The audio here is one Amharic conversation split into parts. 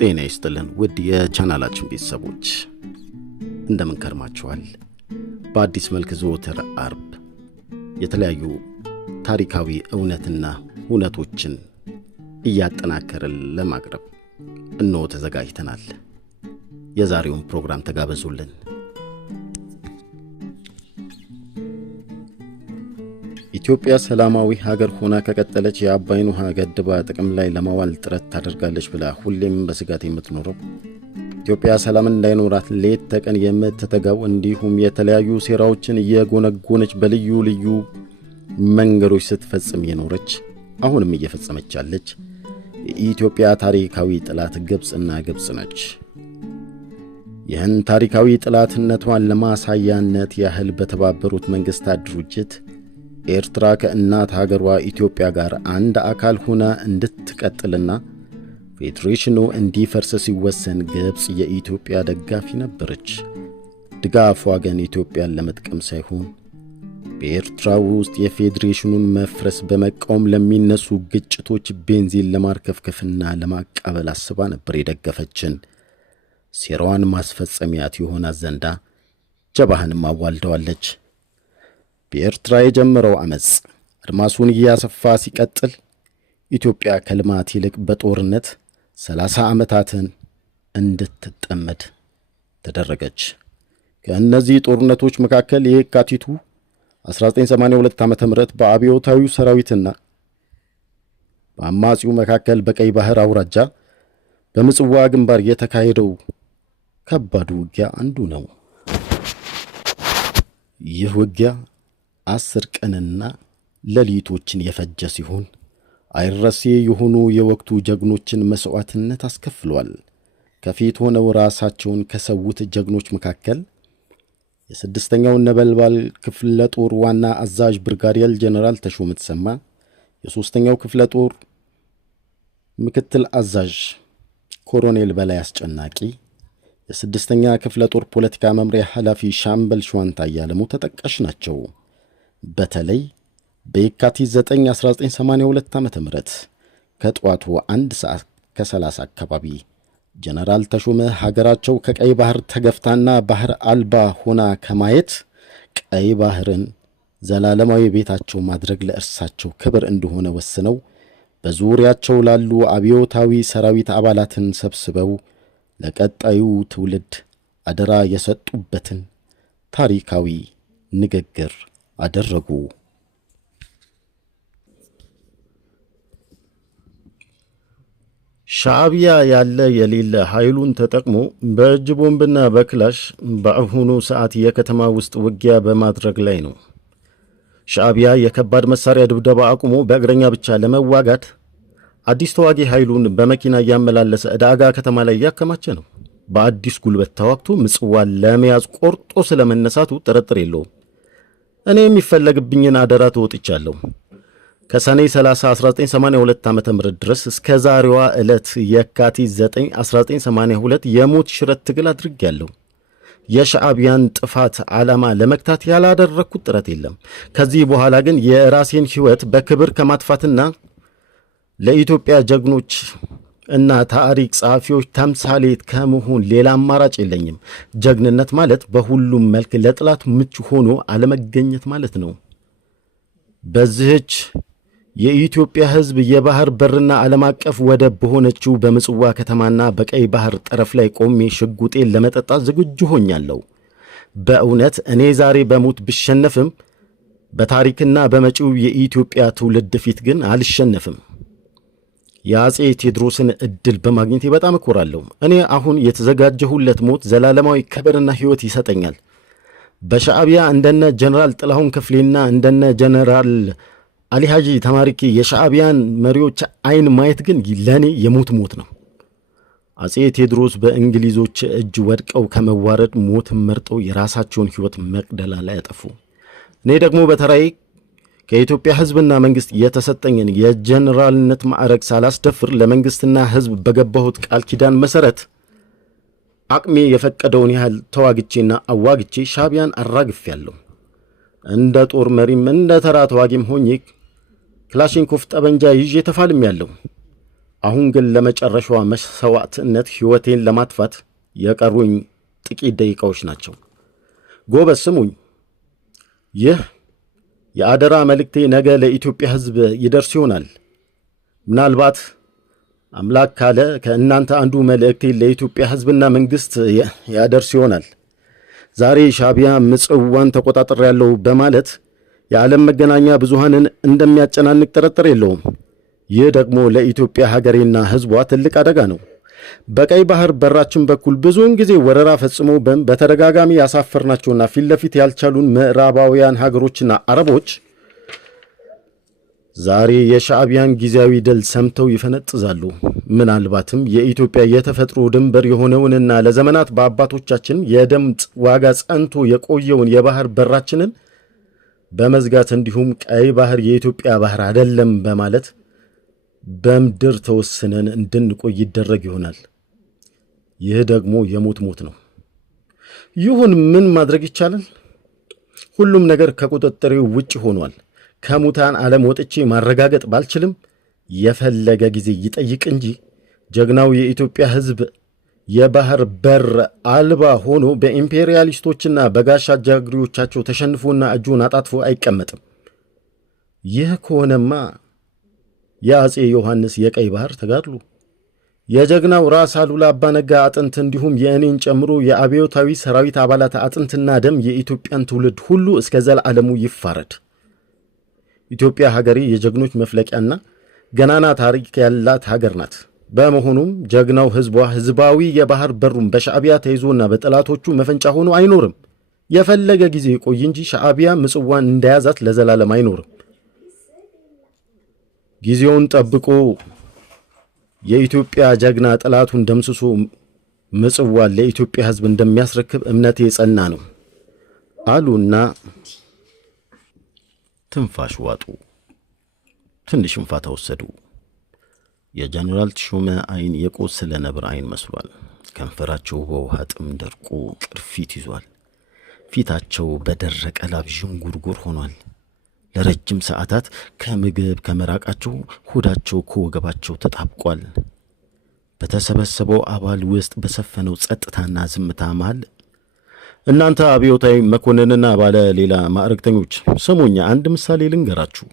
ጤና ይስጥልን ውድ የቻናላችን ቤተሰቦች እንደምን ከርማችኋል? በአዲስ መልክ ዘወትር አርብ የተለያዩ ታሪካዊ እውነትና ሁነቶችን እያጠናከርን ለማቅረብ እንሆ ተዘጋጅተናል። የዛሬውን ፕሮግራም ተጋበዙልን። ኢትዮጵያ ሰላማዊ ሀገር ሆና ከቀጠለች የአባይን ውሃ ገድባ ጥቅም ላይ ለማዋል ጥረት ታደርጋለች ብላ ሁሌም በስጋት የምትኖረው ኢትዮጵያ ሰላም እንዳይኖራት ሌት ተቀን የምትተጋው እንዲሁም የተለያዩ ሴራዎችን እየጎነጎነች በልዩ ልዩ መንገዶች ስትፈጽም የኖረች አሁንም እየፈጸመች ያለች የኢትዮጵያ ታሪካዊ ጠላት ግብጽና ግብጽ ነች። ይህን ታሪካዊ ጠላትነቷን ለማሳያነት ያህል በተባበሩት መንግስታት ድርጅት ኤርትራ ከእናት ሀገሯ ኢትዮጵያ ጋር አንድ አካል ሆና እንድትቀጥልና ፌዴሬሽኑ እንዲፈርስ ሲወሰን ግብጽ የኢትዮጵያ ደጋፊ ነበረች። ድጋፏ ግን ኢትዮጵያን ለመጥቀም ሳይሆን በኤርትራ ውስጥ የፌዴሬሽኑን መፍረስ በመቃወም ለሚነሱ ግጭቶች ቤንዚን ለማርከፍከፍና ለማቃበል አስባ ነበር የደገፈችን። ሴራዋን ማስፈጸሚያት ይሆናት ዘንዳ ጀባህንም አዋልደዋለች። በኤርትራ የጀመረው አመጽ አድማሱን እያሰፋ ሲቀጥል ኢትዮጵያ ከልማት ይልቅ በጦርነት 30 ዓመታትን እንድትጠመድ ተደረገች። ከእነዚህ ጦርነቶች መካከል የካቲቱ 1982 ዓመተ ምህረት በአብዮታዊ ሰራዊትና በአማጺው መካከል በቀይ ባህር አውራጃ በምጽዋ ግንባር የተካሄደው ከባድ ውጊያ አንዱ ነው። ይህ ውጊያ 10 ቀንና ሌሊቶችን የፈጀ ሲሆን አይረሴ የሆኑ የወቅቱ ጀግኖችን መስዋዕትነት አስከፍሏል። ከፊት ሆነው ራሳቸውን ከሰውት ጀግኖች መካከል የስድስተኛው ነበልባል ክፍለ ጦር ዋና አዛዥ ብርጋዴር ጀነራል ተሾመ ተሰማ፣ የሶስተኛው ክፍለ ጦር ምክትል አዛዥ ኮሎኔል በላይ አስጨናቂ፣ የስድስተኛ ክፍለ ጦር ፖለቲካ መምሪያ ኃላፊ ሻምበል ሸዋንታ ያለሙ ተጠቃሽ ናቸው። በተለይ በየካቲት 9 1982 ዓመተ ምህረት ከጧቱ 1 ሰዓት ከ30 አካባቢ ጀነራል ተሾመ ሀገራቸው ከቀይ ባህር ተገፍታና ባህር አልባ ሆና ከማየት ቀይ ባህርን ዘላለማዊ ቤታቸው ማድረግ ለእርሳቸው ክብር እንደሆነ ወስነው በዙሪያቸው ላሉ አብዮታዊ ሰራዊት አባላትን ሰብስበው ለቀጣዩ ትውልድ አደራ የሰጡበትን ታሪካዊ ንግግር አደረጉ። ሻዕቢያ ያለ የሌለ ኃይሉን ተጠቅሞ በእጅ ቦምብና በክላሽ በአሁኑ ሰዓት የከተማ ውስጥ ውጊያ በማድረግ ላይ ነው። ሻዕቢያ የከባድ መሳሪያ ድብደባ አቁሞ በእግረኛ ብቻ ለመዋጋት አዲስ ተዋጊ ኃይሉን በመኪና እያመላለሰ ዕዳጋ ከተማ ላይ ያከማቸ ነው። በአዲስ ጉልበት ተዋግቶ ምጽዋን ለመያዝ ቆርጦ ስለመነሳቱ ጥርጥር የለውም። እኔ የሚፈለግብኝን አደራ ተወጥቻለሁ። ከሰኔ 30 1982 ዓመተ ምህረት ድረስ እስከ ዛሬዋ ዕለት የካቲት 9 1982 የሞት ሽረት ትግል አድርጌያለሁ። የሻዕቢያን ጥፋት ዓላማ ለመክታት ያላደረኩት ጥረት የለም። ከዚህ በኋላ ግን የራሴን ሕይወት በክብር ከማጥፋትና ለኢትዮጵያ ጀግኖች እና ታሪክ ጸሐፊዎች ተምሳሌት ከመሆን ሌላ አማራጭ የለኝም። ጀግንነት ማለት በሁሉም መልክ ለጥላት ምቹ ሆኖ አለመገኘት ማለት ነው። በዚህች የኢትዮጵያ ሕዝብ የባህር በርና ዓለም አቀፍ ወደብ በሆነችው በምጽዋ ከተማና በቀይ ባህር ጠረፍ ላይ ቆሜ ሽጉጤን ለመጠጣት ዝግጁ ሆኛለሁ። በእውነት እኔ ዛሬ በሞት ብሸነፍም በታሪክና በመጪው የኢትዮጵያ ትውልድ ፊት ግን አልሸነፍም። የአጼ ቴዎድሮስን ዕድል በማግኘቴ በጣም እኮራለሁ። እኔ አሁን የተዘጋጀሁለት ሞት ዘላለማዊ ክብርና ሕይወት ይሰጠኛል። በሻዕቢያ እንደነ ጀነራል ጥላሁን ክፍሌና እንደነ ጀነራል አሊ ሐጂ ተማሪኪ የሻዕቢያን መሪዎች አይን ማየት ግን ለኔ የሞት ሞት ነው። አጼ ቴዎድሮስ በእንግሊዞች እጅ ወድቀው ከመዋረድ ሞት መርጠው የራሳቸውን ሕይወት መቅደላ ላይ ያጠፉ። እኔ ደግሞ በተራይ ከኢትዮጵያ ሕዝብና መንግስት የተሰጠኝን የጀነራልነት ማዕረግ ሳላስደፍር ለመንግስትና ሕዝብ በገባሁት ቃል ኪዳን መሰረት አቅሜ የፈቀደውን ያህል ተዋግቼና አዋግቼ ሻዕቢያን አራግፌያለሁ። እንደ ጦር መሪም እንደ ተራ ተዋጊም ሆኜ ክላሽንኮቭ ጠበንጃ ይዤ ተፋልሜያለሁ። አሁን ግን ለመጨረሻዋ መስዋዕትነት ሕይወቴን ለማጥፋት የቀሩኝ ጥቂት ደቂቃዎች ናቸው። ጎበዝ ስሙኝ። ይህ የአደራ መልእክቴ ነገ ለኢትዮጵያ ሕዝብ ይደርስ ይሆናል። ምናልባት አምላክ ካለ ከእናንተ አንዱ መልእክቴ ለኢትዮጵያ ሕዝብና መንግሥት ያደርስ ይሆናል። ዛሬ ሻዕቢያ ምጽዋን ተቆጣጥሬያለሁ በማለት የዓለም መገናኛ ብዙሃንን እንደሚያጨናንቅ ጥርጥር የለውም። ይህ ደግሞ ለኢትዮጵያ ሀገሬና ሕዝቧ ትልቅ አደጋ ነው። በቀይ ባህር በራችን በኩል ብዙውን ጊዜ ወረራ ፈጽሞ በተደጋጋሚ ያሳፈርናቸውና ፊት ለፊት ያልቻሉን ምዕራባውያን ሀገሮችና አረቦች ዛሬ የሻዕቢያን ጊዜያዊ ድል ሰምተው ይፈነጥዛሉ። ምናልባትም የኢትዮጵያ የተፈጥሮ ድንበር የሆነውንና ለዘመናት በአባቶቻችን የደም ዋጋ ጸንቶ የቆየውን የባህር በራችንን በመዝጋት እንዲሁም ቀይ ባህር የኢትዮጵያ ባህር አይደለም በማለት በምድር ተወስነን እንድንቆይ ይደረግ ይሆናል። ይህ ደግሞ የሞት ሞት ነው። ይሁን ምን ማድረግ ይቻላል? ሁሉም ነገር ከቁጥጥሬ ውጭ ሆኗል። ከሙታን ዓለም ወጥቼ ማረጋገጥ ባልችልም የፈለገ ጊዜ ይጠይቅ እንጂ ጀግናው የኢትዮጵያ ሕዝብ የባህር በር አልባ ሆኖ በኢምፔሪያሊስቶችና በጋሻ ጃግሬዎቻቸው ተሸንፎና እጁን አጣጥፎ አይቀመጥም። ይህ ከሆነማ የአፄ ዮሐንስ የቀይ ባህር ተጋድሎ፣ የጀግናው ራስ አሉላ አባነጋ አጥንት እንዲሁም የእኔን ጨምሮ የአብዮታዊ ሰራዊት አባላት አጥንትና ደም የኢትዮጵያን ትውልድ ሁሉ እስከ ዘላለሙ ይፋረድ። ኢትዮጵያ ሀገሬ የጀግኖች መፍለቂያና ገናና ታሪክ ያላት ሀገር ናት። በመሆኑም ጀግናው ሕዝቧ ሕዝባዊ የባህር በሩን በሻዕቢያ ተይዞና በጠላቶቹ መፈንጫ ሆኖ አይኖርም። የፈለገ ጊዜ ቆይ እንጂ ሻዕቢያ ምጽዋን እንደያዛት ለዘላለም አይኖርም። ጊዜውን ጠብቆ የኢትዮጵያ ጀግና ጠላቱን ደምስሶ ምጽዋን ለኢትዮጵያ ሕዝብ እንደሚያስረክብ እምነቴ የጸና ነው አሉና ትንፋሽ ዋጡ። ትንሽ እንፋታ ወሰዱ። የጀነራል ተሾመ አይን የቆሰለ ነብር አይን መስሏል። ከንፈራቸው በውሃ ጥም ደርቆ ቅርፊት ይዟል። ፊታቸው በደረቀ ላብ ዥንጉርጉር ሆኗል። ለረጅም ሰዓታት ከምግብ ከመራቃቸው ሆዳቸው ከወገባቸው ተጣብቋል። በተሰበሰበው አባል ውስጥ በሰፈነው ጸጥታና ዝምታ መሃል እናንተ አብዮታዊ መኮንንና ባለ ሌላ ማዕረግተኞች ስሙኛ፣ አንድ ምሳሌ ልንገራችሁ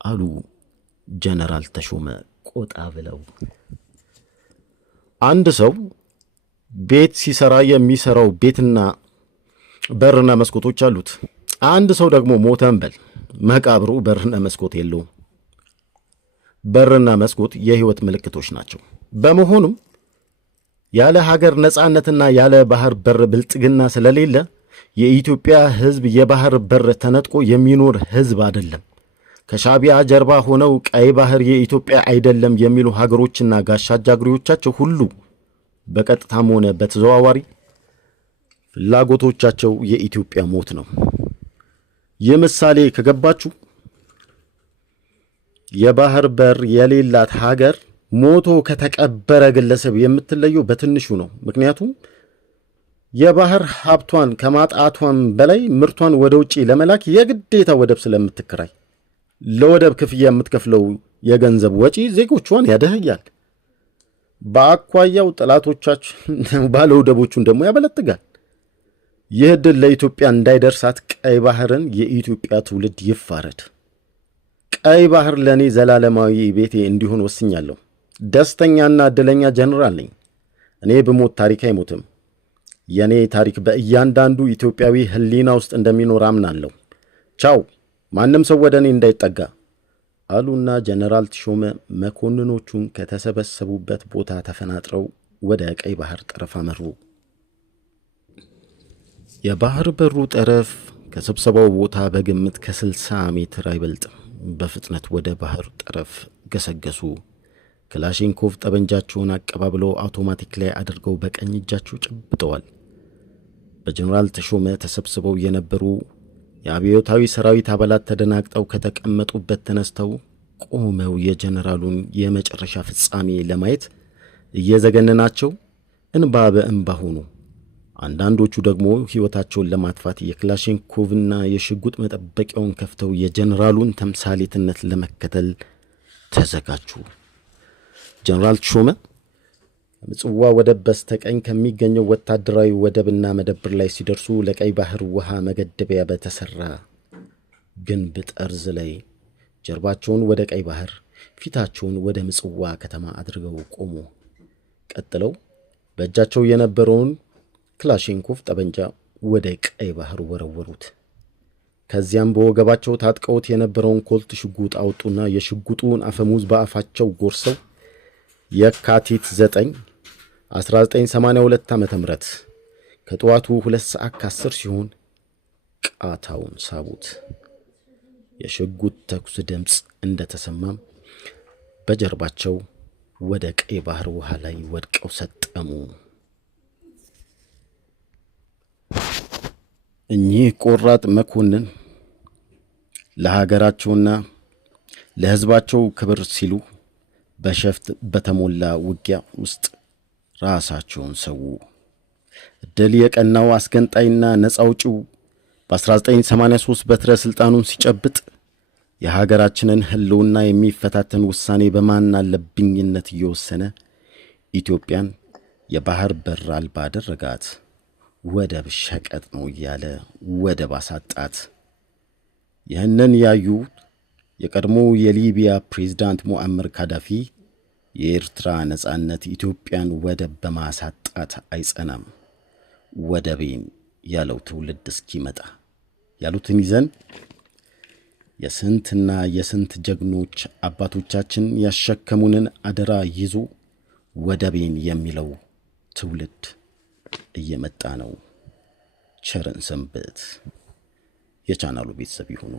አሉ ጀነራል ተሾመ ቆጣ ብለው። አንድ ሰው ቤት ሲሰራ የሚሰራው ቤትና በርና መስኮቶች አሉት። አንድ ሰው ደግሞ ሞተ እንበል፣ መቃብሩ በርና መስኮት የለውም። በርና መስኮት የህይወት ምልክቶች ናቸው። በመሆኑም ያለ ሀገር ነጻነትና ያለ ባህር በር ብልጽግና ስለሌለ የኢትዮጵያ ሕዝብ የባህር በር ተነጥቆ የሚኖር ሕዝብ አይደለም። ከሻዕቢያ ጀርባ ሆነው ቀይ ባህር የኢትዮጵያ አይደለም የሚሉ ሀገሮችና ጋሻ ጃግሬዎቻቸው ሁሉ በቀጥታም ሆነ በተዘዋዋሪ ፍላጎቶቻቸው የኢትዮጵያ ሞት ነው። ይህ ምሳሌ ከገባችሁ የባህር በር የሌላት ሀገር ሞቶ ከተቀበረ ግለሰብ የምትለየው በትንሹ ነው። ምክንያቱም የባህር ሀብቷን ከማጣቷን በላይ ምርቷን ወደ ውጪ ለመላክ የግዴታ ወደብ ስለምትከራይ ለወደብ ክፍያ የምትከፍለው የገንዘብ ወጪ ዜጎቿን ያደህያል። በአኳያው ጠላቶቻችን ባለ ወደቦቹን ደግሞ ያበለጥጋል። ይህ ዕድል ለኢትዮጵያ እንዳይደርሳት ቀይ ባህርን የኢትዮጵያ ትውልድ ይፋረድ። ቀይ ባህር ለእኔ ዘላለማዊ ቤቴ እንዲሆን ወስኛለሁ። ደስተኛና ዕድለኛ ጀነራል ነኝ። እኔ ብሞት ታሪክ አይሞትም። የእኔ ታሪክ በእያንዳንዱ ኢትዮጵያዊ ሕሊና ውስጥ እንደሚኖር አምናለሁ። ቻው፣ ማንም ሰው ወደ እኔ እንዳይጠጋ አሉና ጀነራል ተሾመ መኮንኖቹን ከተሰበሰቡበት ቦታ ተፈናጥረው ወደ ቀይ ባህር ጠረፍ አመሩ። የባህር በሩ ጠረፍ ከስብሰባው ቦታ በግምት ከ60 ሜትር አይበልጥም። በፍጥነት ወደ ባህር ጠረፍ ገሰገሱ። ክላሽንኮቭ ጠበንጃቸውን አቀባብለው አውቶማቲክ ላይ አድርገው በቀኝ እጃቸው ጨብጠዋል። በጀነራል ተሾመ ተሰብስበው የነበሩ የአብዮታዊ ሰራዊት አባላት ተደናግጠው ከተቀመጡበት ተነስተው ቆመው የጀነራሉን የመጨረሻ ፍጻሜ ለማየት እየዘገነናቸው እንባ በእንባ ሆኑ። አንዳንዶቹ ደግሞ ሕይወታቸውን ለማጥፋት የክላሽንኮቭና የሽጉጥ መጠበቂያውን ከፍተው የጀነራሉን ተምሳሌትነት ለመከተል ተዘጋጁ። ጀነራል ተሾመ ከምጽዋ ወደብ በስተቀኝ ከሚገኘው ወታደራዊ ወደብና መደብር ላይ ሲደርሱ ለቀይ ባህር ውሃ መገደቢያ በተሰራ ግንብ ጠርዝ ላይ ጀርባቸውን ወደ ቀይ ባህር ፊታቸውን ወደ ምጽዋ ከተማ አድርገው ቆሙ። ቀጥለው በእጃቸው የነበረውን ክላሽንኮቭ ጠበንጃ ወደ ቀይ ባህር ወረወሩት። ከዚያም በወገባቸው ታጥቀውት የነበረውን ኮልት ሽጉጥ አወጡና የሽጉጡን አፈሙዝ በአፋቸው ጎርሰው የካቲት 9 1982 ዓ.ም ከጠዋቱ 2 ሰዓት ከ10 ሲሆን ቃታውን ሳቡት። የሽጉጥ ተኩስ ድምፅ እንደተሰማም በጀርባቸው ወደ ቀይ ባህር ውሃ ላይ ወድቀው ሰጠሙ። እኚህ ቆራጥ መኮንን ለሀገራቸውና ለሕዝባቸው ክብር ሲሉ በሸፍት በተሞላ ውጊያ ውስጥ ራሳቸውን ሰው። ድል የቀናው አስገንጣይና ነፃ አውጪው በ1983 በትረ ስልጣኑን ሲጨብጥ የሀገራችንን ህልውና የሚፈታተን ውሳኔ በማን አለብኝነት እየወሰነ ኢትዮጵያን የባህር በር አልባ አደረጋት። ወደብ ሸቀጥ ነው እያለ ወደብ አሳጣት። ይህንን ያዩ የቀድሞ የሊቢያ ፕሬዝዳንት ሙአመር ካዳፊ የኤርትራ ነጻነት ኢትዮጵያን ወደብ በማሳጣት አይጸናም፣ ወደቤን ያለው ትውልድ እስኪመጣ ያሉትን ይዘን የስንትና የስንት ጀግኖች አባቶቻችን ያሸከሙንን አደራ ይዞ ወደቤን የሚለው ትውልድ እየመጣ ነው። ቸርን ሰንብት። የቻናሉ ቤተሰብ ይሁኑ።